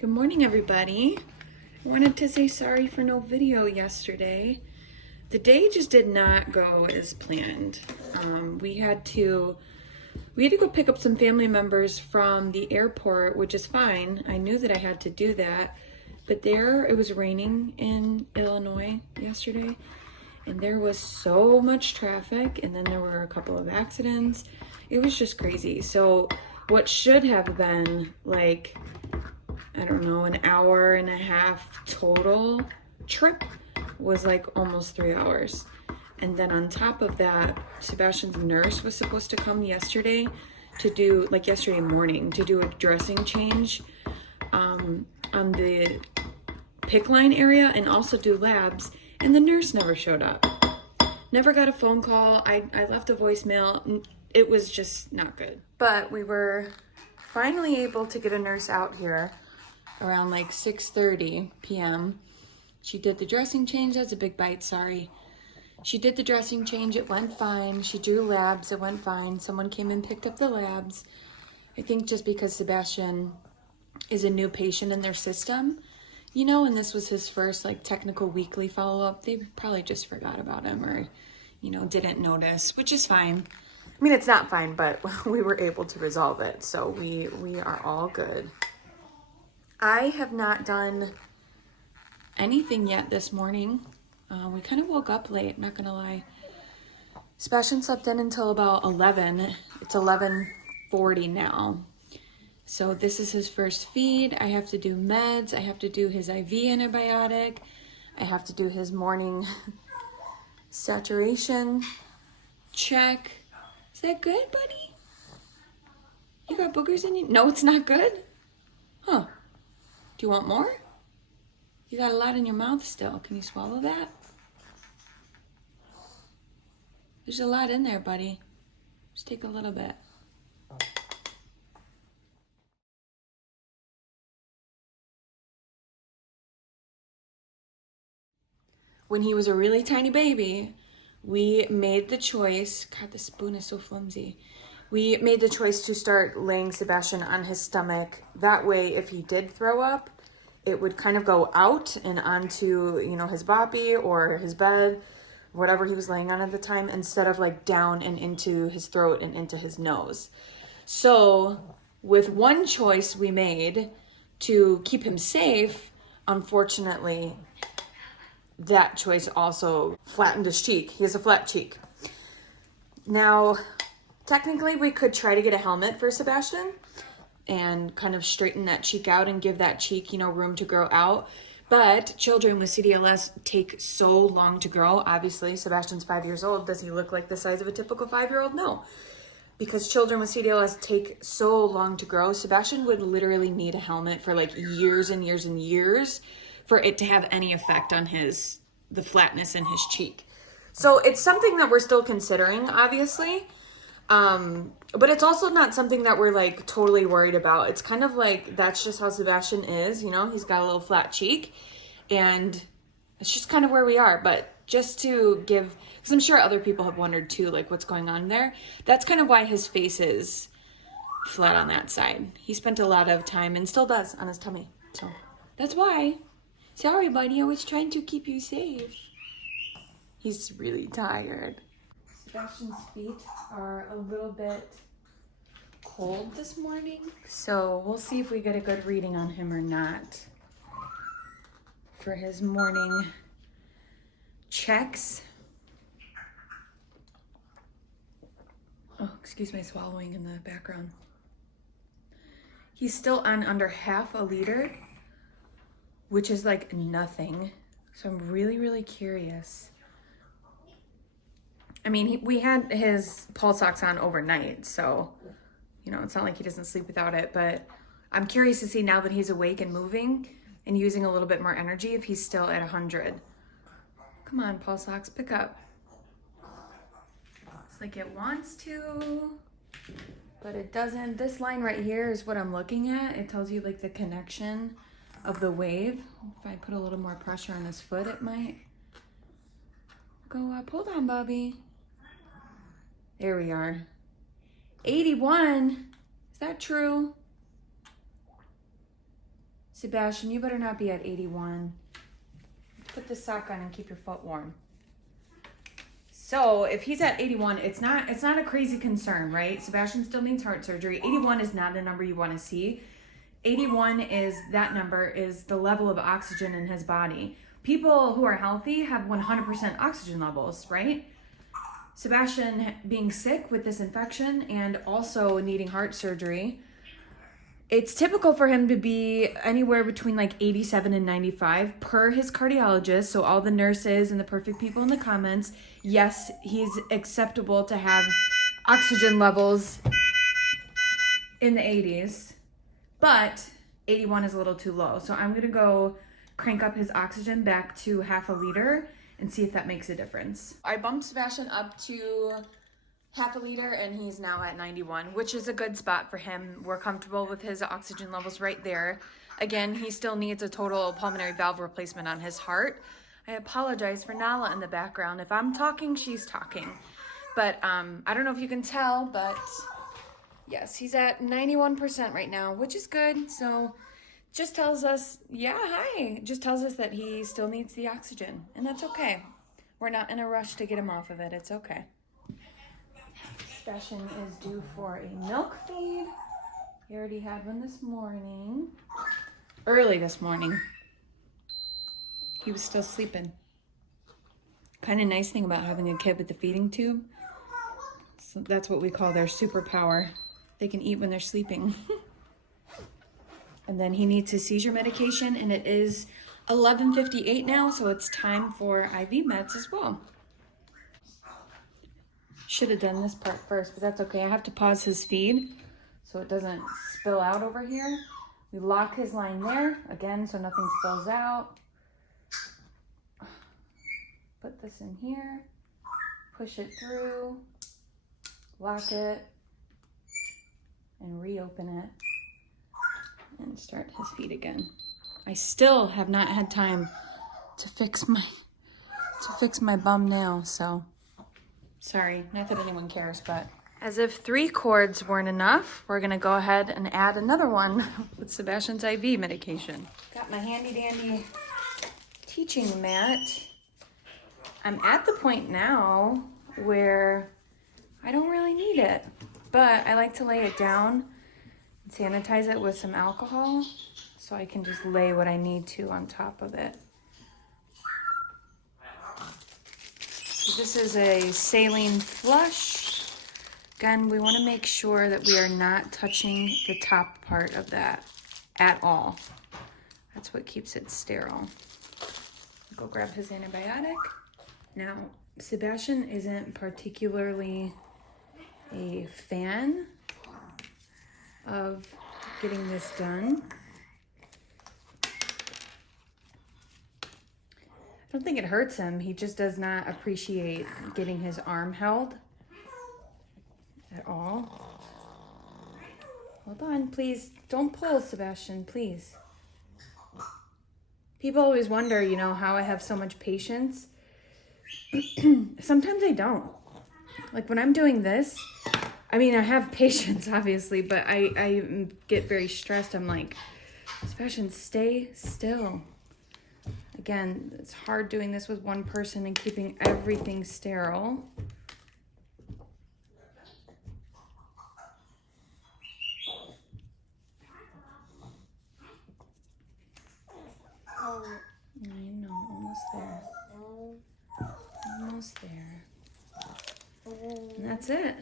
Good morning, everybody. I wanted to say sorry for no video yesterday. The day just did not go as planned. We had to go pick up some family members from the airport, which is fine. I knew that I had to do that, but it was raining in Illinois yesterday, and there was so much traffic, and then there were a couple of accidents. It was just crazy. So what should have been like, I don't know, an hour and a half total trip was like almost 3 hours. And then on top of that, Sebastian's nurse was supposed to come yesterday morning to do a dressing change on the PICC line area and also do labs. And the nurse never showed up. Never got a phone call. I left a voicemail. It was just not good. But we were finally able to get a nurse out here around like 6:30 p.m. She did the dressing change. That's a big bite, sorry. She did the dressing change, it went fine. She drew labs, it went fine. Someone came and picked up the labs. I think just because Sebastian is a new patient in their system, and this was his first like technical weekly follow-up, they probably just forgot about him or, didn't notice, which is fine. I mean, it's not fine, but we were able to resolve it. So we are all good. I have not done anything yet this morning. We kind of woke up late, not gonna lie. Sebastian slept in until about 11. It's 11:40 now. So this is his first feed. I have to do meds. I have to do his IV antibiotic. I have to do his morning saturation check. Is that good, buddy? You got boogers in you? No, it's not good? Huh. Do you want more? You got a lot in your mouth still. Can you swallow that? There's a lot in there, buddy. Just take a little bit. When he was a really tiny baby, we made the choice. God, the spoon is so flimsy. We made the choice to start laying Sebastian on his stomach. That way, if he did throw up, it would kind of go out and onto, his boppy or his bed, whatever he was laying on at the time, instead of like down and into his throat and into his nose. So with one choice we made to keep him safe, unfortunately, that choice also flattened his cheek. He has a flat cheek. Now, technically we could try to get a helmet for Sebastian and kind of straighten that cheek out and give that cheek, room to grow out. But children with CDLS take so long to grow. Obviously, Sebastian's 5 years old. Does he look like the size of a typical 5-year-old? No. Because children with CDLS take so long to grow. Sebastian would literally need a helmet for like years and years and years for it to have any effect on the flatness in his cheek. So it's something that we're still considering, obviously. But it's also not something that we're like totally worried about. It's kind of like, that's just how Sebastian is, he's got a little flat cheek and it's just kind of where we are. But just to give, because I'm sure other people have wondered too, like what's going on there. That's kind of why his face is flat on that side. He spent a lot of time and still does on his tummy. So that's why. Sorry, buddy, I was trying to keep you safe. He's really tired. Sebastian's feet are a little bit cold this morning, so we'll see if we get a good reading on him or not for his morning checks. Oh, excuse my swallowing in the background. He's still on under half a liter, which is like nothing. So I'm really, really curious. I mean, we had his pulse ox on overnight, so, it's not like he doesn't sleep without it, but I'm curious to see now that he's awake and moving and using a little bit more energy if he's still at 100. Come on, pulse ox, pick up. It's like it wants to, but it doesn't. This line right here is what I'm looking at. It tells you like the connection of the wave. If I put a little more pressure on his foot, it might go up. Hold on, Bobby. There we are. 81. Is that true? Sebastian, you better not be at 81. Put the sock on and keep your foot warm. So if he's at 81, it's not a crazy concern, right? Sebastian still needs heart surgery. 81 is not a number you want to see. 81 is the level of oxygen in his body. People who are healthy have 100% oxygen levels, right? Sebastian being sick with this infection and also needing heart surgery, it's typical for him to be anywhere between like 87 and 95 per his cardiologist. So all the nurses and the perfect people in the comments, yes, he's acceptable to have oxygen levels in the 80s, but 81 is a little too low. So I'm gonna go crank up his oxygen back to 1/2 liter and see if that makes a difference. I bumped Sebastian up to 1/2 liter and he's now at 91, which is a good spot for him. We're comfortable with his oxygen levels right there. Again, he still needs a total pulmonary valve replacement on his heart. I apologize for Nala in the background. If I'm talking, she's talking. But I don't know if you can tell, but yes, he's at 91% right now, which is good. So just tells us, yeah, hi. Just tells us that he still needs the oxygen, and that's okay. We're not in a rush to get him off of it. It's okay. Sebastian is due for a milk feed. He already had one this morning. Early this morning. He was still sleeping. Kind of nice thing about having a kid with the feeding tube. So that's what we call their superpower. They can eat when they're sleeping. And then he needs his seizure medication, and it is 11:58 now, so it's time for IV meds as well. Should have done this part first, but that's okay. I have to pause his feed so it doesn't spill out over here. We lock his line there, again, so nothing spills out. Put this in here, push it through, lock it, and reopen it, and start his feed again. I still have not had time to fix my bum nail, so sorry, not that anyone cares, but as if 3 cords weren't enough, we're gonna go ahead and add another one with Sebastian's IV medication. Got my handy dandy teaching mat. I'm at the point now where I don't really need it, but I like to lay it down and sanitize it with some alcohol so I can just lay what I need to on top of it. This is a saline flush. Again, we want to make sure that we are not touching the top part of that at all. That's what keeps it sterile. Go grab his antibiotic. Now, Sebastian isn't particularly a fan of getting this done. I don't think it hurts him. He just does not appreciate getting his arm held at all. Hold on, please. Don't pull, Sebastian, please. People always wonder, you know, how I have so much patience. Sometimes I don't. Like when I'm doing this, I mean, I have patience, obviously, but I get very stressed. I'm like, Sebastian, stay still. Again, it's hard doing this with one person and keeping everything sterile. I know, almost there. Almost there. And that's it.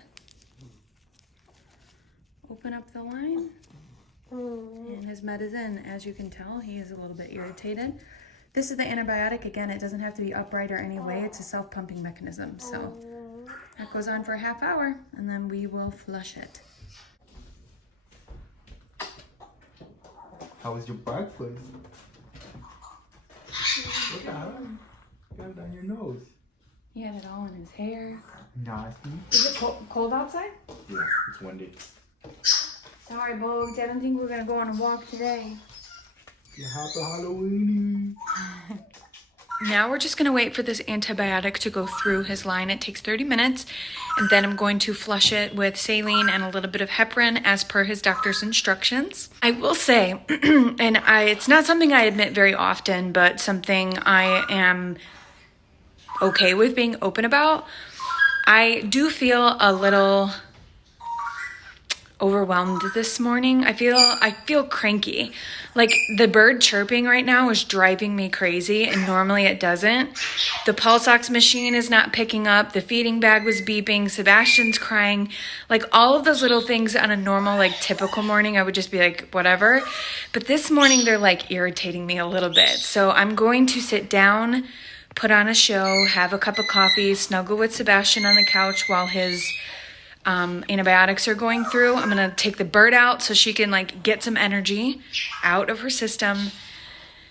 Open up the line. And his med is in. As you can tell, he is a little bit irritated. This is the antibiotic. Again, it doesn't have to be upright or any way. It's a self-pumping mechanism. So that goes on for a half hour, and then we will flush it. How was your breakfast? Look at him. Got it on your nose. He had it all in his hair. Nasty. Is it cold outside? Yeah, it's windy. Sorry, Bogues. I don't think we're going to go on a walk today. Yeah, happy Halloween. Now we're just gonna wait for this antibiotic to go through his line. It takes 30 minutes, and then I'm going to flush it with saline and a little bit of heparin as per his doctor's instructions. I will say, and it's not something I admit very often, but something I am okay with being open about. I do feel a little overwhelmed this morning. I feel cranky. Like the bird chirping right now is driving me crazy, and normally it doesn't. The pulse ox machine is not picking up. The feeding bag was beeping. Sebastian's crying. Like all of those little things on a normal, like typical morning, I would just be like, whatever. But this morning they're like irritating me a little bit. So I'm going to sit down, put on a show, have a cup of coffee, snuggle with Sebastian on the couch while his antibiotics are going through. I'm gonna take the bird out so she can like get some energy out of her system,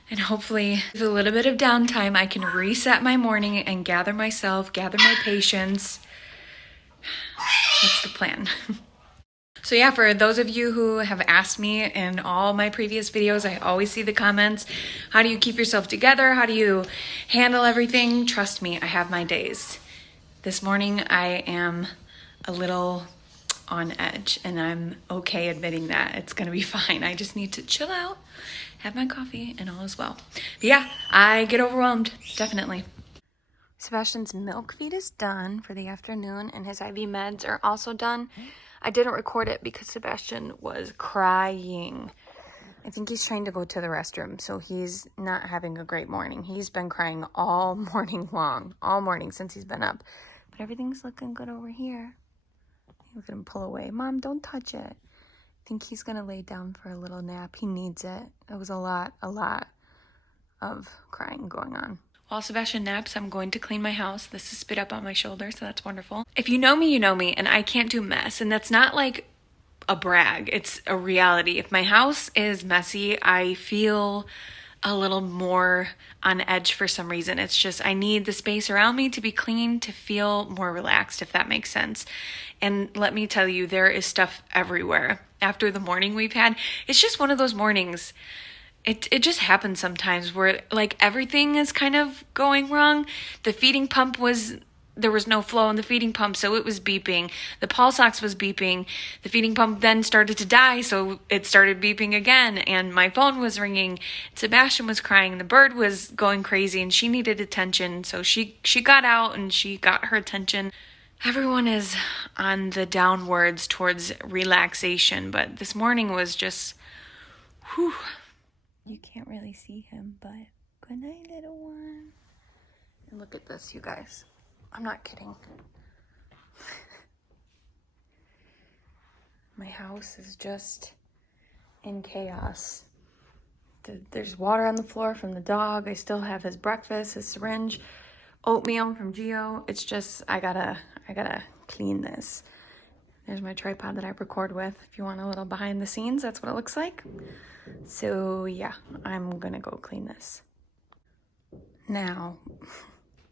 and hopefully with a little bit of downtime I can reset my morning and gather myself, gather my patience. That's the plan. So yeah, for those of you who have asked me in all my previous videos, I always see the comments, how do you keep yourself together? How do you handle everything? Trust me, I have my days. This morning I am a little on edge, and I'm okay admitting that. It's gonna be fine. I just need to chill out, have my coffee, and all is well. But yeah, I get overwhelmed, definitely. Sebastian's milk feed is done for the afternoon, and his IV meds are also done. I didn't record it because Sebastian was crying. I think he's trying to go to the restroom, so he's not having a great morning. He's been crying all morning long, all morning since he's been up. But everything's looking good over here. Look at him pull away. Mom, don't touch it. I think he's gonna lay down for a little nap. He needs it. It was a lot of crying going on. While Sebastian naps, I'm going to clean my house. This is spit up on my shoulder, so that's wonderful. If you know me, you know me, and I can't do mess. And that's not like a brag. It's a reality. If my house is messy, I feel a little more on edge for some reason. It's just, I need the space around me to be clean to feel more relaxed, if that makes sense. And let me tell you, there is stuff everywhere. After the morning we've had, it's just one of those mornings. It just happens sometimes where like everything is kind of going wrong. The feeding pump there was no flow in the feeding pump, so it was beeping. The pulse ox was beeping. The feeding pump then started to die, so it started beeping again. And my phone was ringing. Sebastian was crying. The bird was going crazy, and she needed attention. So she got out, and she got her attention. Everyone is on the downwards towards relaxation, but this morning was just, whew. You can't really see him, but good night, little one. And look at this, you guys. I'm not kidding. My house is just in chaos. There's water on the floor from the dog. I still have his breakfast, his syringe, oatmeal from Gio. It's just, I gotta clean this. There's my tripod that I record with. If you want a little behind the scenes, that's what it looks like. So yeah, I'm gonna go clean this. Now,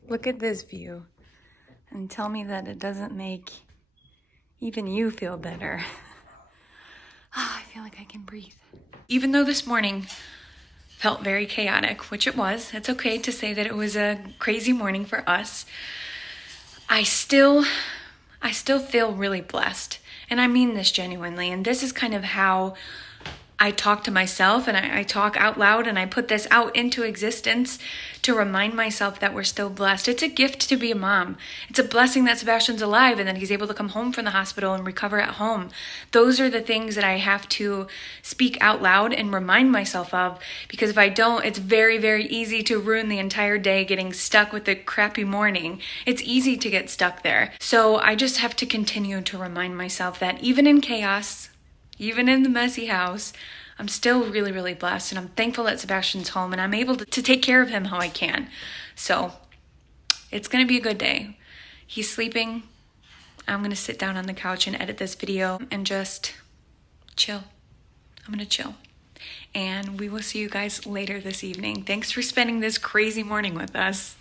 look at this view. And tell me that it doesn't make even you feel better. I feel like I can breathe. Even though this morning felt very chaotic, which it was, it's okay to say that it was a crazy morning for us. I still feel really blessed. And I mean this genuinely. And this is kind of how I talk to myself, and I talk out loud, and I put this out into existence to remind myself that we're still blessed. It's a gift to be a mom. It's a blessing that Sebastian's alive and that he's able to come home from the hospital and recover at home. Those are the things that I have to speak out loud and remind myself of, because if I don't, it's very, very easy to ruin the entire day getting stuck with the crappy morning. It's easy to get stuck there. So I just have to continue to remind myself that even in chaos, even in the messy house, I'm still really, really blessed, and I'm thankful that Sebastian's home and I'm able to take care of him how I can. So it's gonna be a good day. He's sleeping. I'm gonna sit down on the couch and edit this video and just chill. I'm gonna chill. And we will see you guys later this evening. Thanks for spending this crazy morning with us.